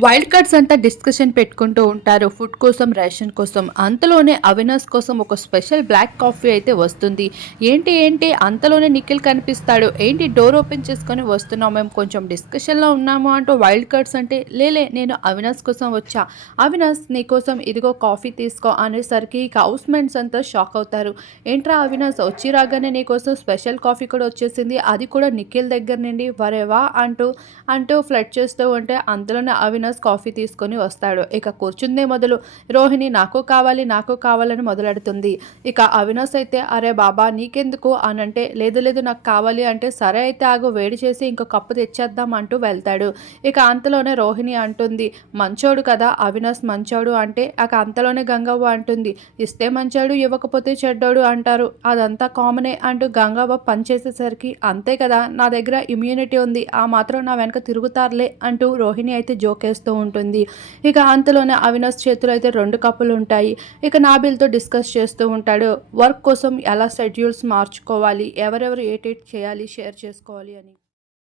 Wild cards అంతా discussion పెట్టుకుంటూ ఉంటారు. ఫుడ్ కోసం రేషన్ కోసం. అంతలోనే అవినాష్ కోసం ఒక స్పెషల్ బ్లాక్ కాఫీ అయితే వస్తుంది. ఏంటి ఏంటి? అంతలోనే నిఖిల్ కనిపిస్తాడు. ఏంటి డోర్ ఓపెన్ చేసుకొని వస్తున్నాం మేము కొంచెం డిస్కషన్లో ఉన్నాము అంటూ వైల్డ్ కార్డ్స్ అంటే లేలే నేను అవినాష్ కోసం వచ్చా. అవినాష్ నీకోసం ఇదిగో కాఫీ తీసుకో అనేసరికి ఇక హౌస్ మేట్స్ అంతా షాక్ అవుతారు. ఏంట్రా అవినాష్ వచ్చి రాగానే నీకోసం స్పెషల్ కాఫీ కూడా వచ్చేసింది. అది కూడా నిఖిల్ దగ్గర నుండి వరేవా అంటూ అంటూ ఫ్లడ్ చేస్తూ ఉంటే అంతలోనే అవినాష్ కాఫీ తీసుకొని వస్తాడు. ఇక కూర్చుందే మొదలు రోహిణి నాకు కావాలి నాకు కావాలని మొదలెడుతుంది. ఇక అవినాష్ అయితే అరే బాబా నీకెందుకు? అని అంటే లేదు లేదు నాకు కావాలి అంటే సరే అయితే ఆగు వేడి చేసి ఇంకో కప్పు తెచ్చేద్దాం అంటూ వెళ్తాడు. ఇక అంతలోనే రోహిణి అంటుంది మంచోడు కదా అవినాష్ మంచోడు అంటే ఇక అంతలోనే గంగవ్వ అంటుంది. ఇస్తే మంచోడు ఇవ్వకపోతే చెడ్డోడు అంటారు. అదంతా కామనే అంటూ గంగవ్వ పనిచేసేసరికి అంతే కదా నా దగ్గర ఇమ్యూనిటీ ఉంది ఆ మాత్రం నా వెనక తిరుగుతారులే అంటూ రోహిణి అయితే జోకే చేస్తూ ఉంటుంది. ఇక అంతలోనే అవినాష్ చేతిలో అయితే రెండు కప్పులు ఉంటాయి. ఇక నాబిల్తో డిస్కస్ చేస్తూ ఉంటాడు. వర్క్ కోసం ఎలా షెడ్యూల్స్ మార్చుకోవాలి? ఎవరెవరు ఏటేట్ చేయాలి? షేర్ చేసుకోవాలి అని.